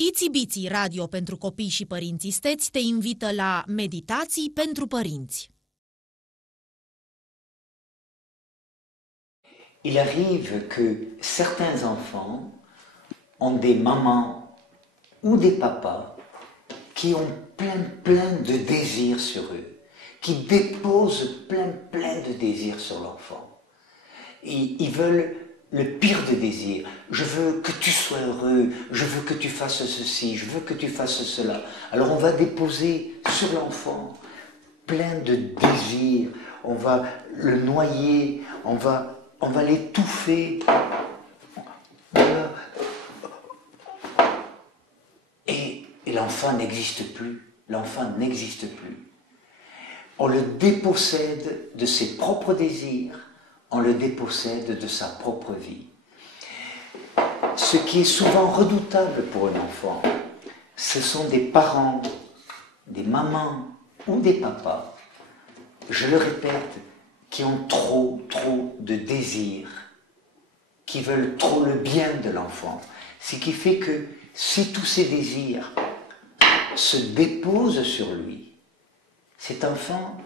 Itsy Bitsy Radio pentru copii și părinți isteți te invită la Meditații pentru părinți. Il arrive que certains enfants ont des mamans ou des papas qui ont plein de désirs sur eux, qui déposent plein de désirs sur l'enfant. Ils veulent le pire des désirs. Je veux que tu sois heureux, je veux que tu fasses ceci, je veux que tu fasses cela. Alors on va déposer sur l'enfant plein de désirs, on va le noyer, on va l'étouffer. Et l'enfant n'existe plus. L'enfant n'existe plus. On le dépossède de ses propres désirs, on le dépossède de sa propre vie. Ce qui est souvent redoutable pour un enfant, ce sont des parents, des mamans ou des papas, je le répète, qui ont trop de désirs, qui veulent trop le bien de l'enfant. Ce qui fait que si tous ces désirs se déposent sur lui, cet enfant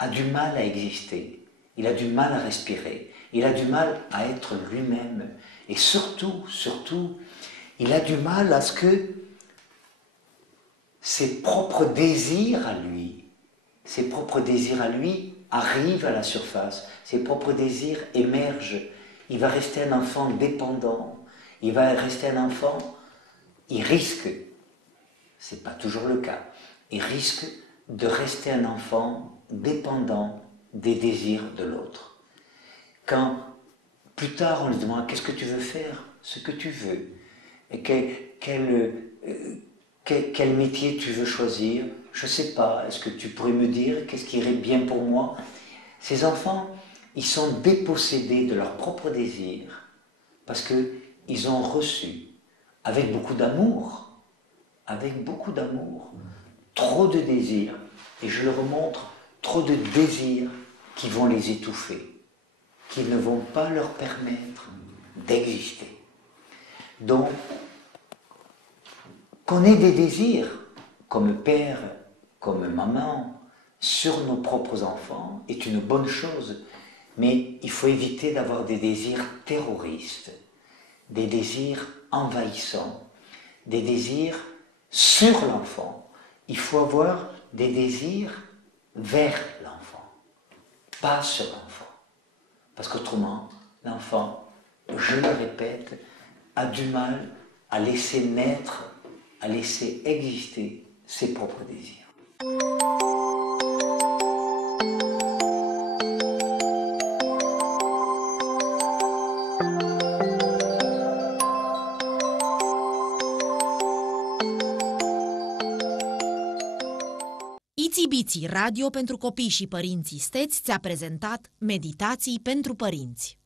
a du mal à exister. Il a du mal à respirer, il a du mal à être lui-même. Et surtout, il a du mal à ce que ses propres désirs à lui arrivent à la surface. Ses propres désirs émergent. Il va rester un enfant dépendant. Il va rester un enfant, il risque, c'est pas toujours le cas, il risque de rester un enfant dépendant des désirs de l'autre. Quand plus tard on lui demande qu'est-ce que tu veux faire, ce que tu veux, et quel métier tu veux choisir, je ne sais pas, est-ce que tu pourrais me dire qu'est-ce qui irait bien pour moi? Ces enfants, ils sont dépossédés de leurs propres désirs parce qu'ils ont reçu, avec beaucoup d'amour, trop de désirs, et je le remontre, trop de désirs qui vont les étouffer, qui ne vont pas leur permettre d'exister. Donc, qu'on ait des désirs, comme père, comme maman, sur nos propres enfants, est une bonne chose, mais il faut éviter d'avoir des désirs terroristes, des désirs envahissants, des désirs sur l'enfant. Il faut avoir des désirs vers l'enfant, pas sur l'enfant. Parce qu'autrement, l'enfant, je le répète, a du mal à laisser naître, à laisser exister ses propres désirs. Itsy Bitsy Radio pentru copii și părinți isteți ți-a prezentat Meditații pentru părinți.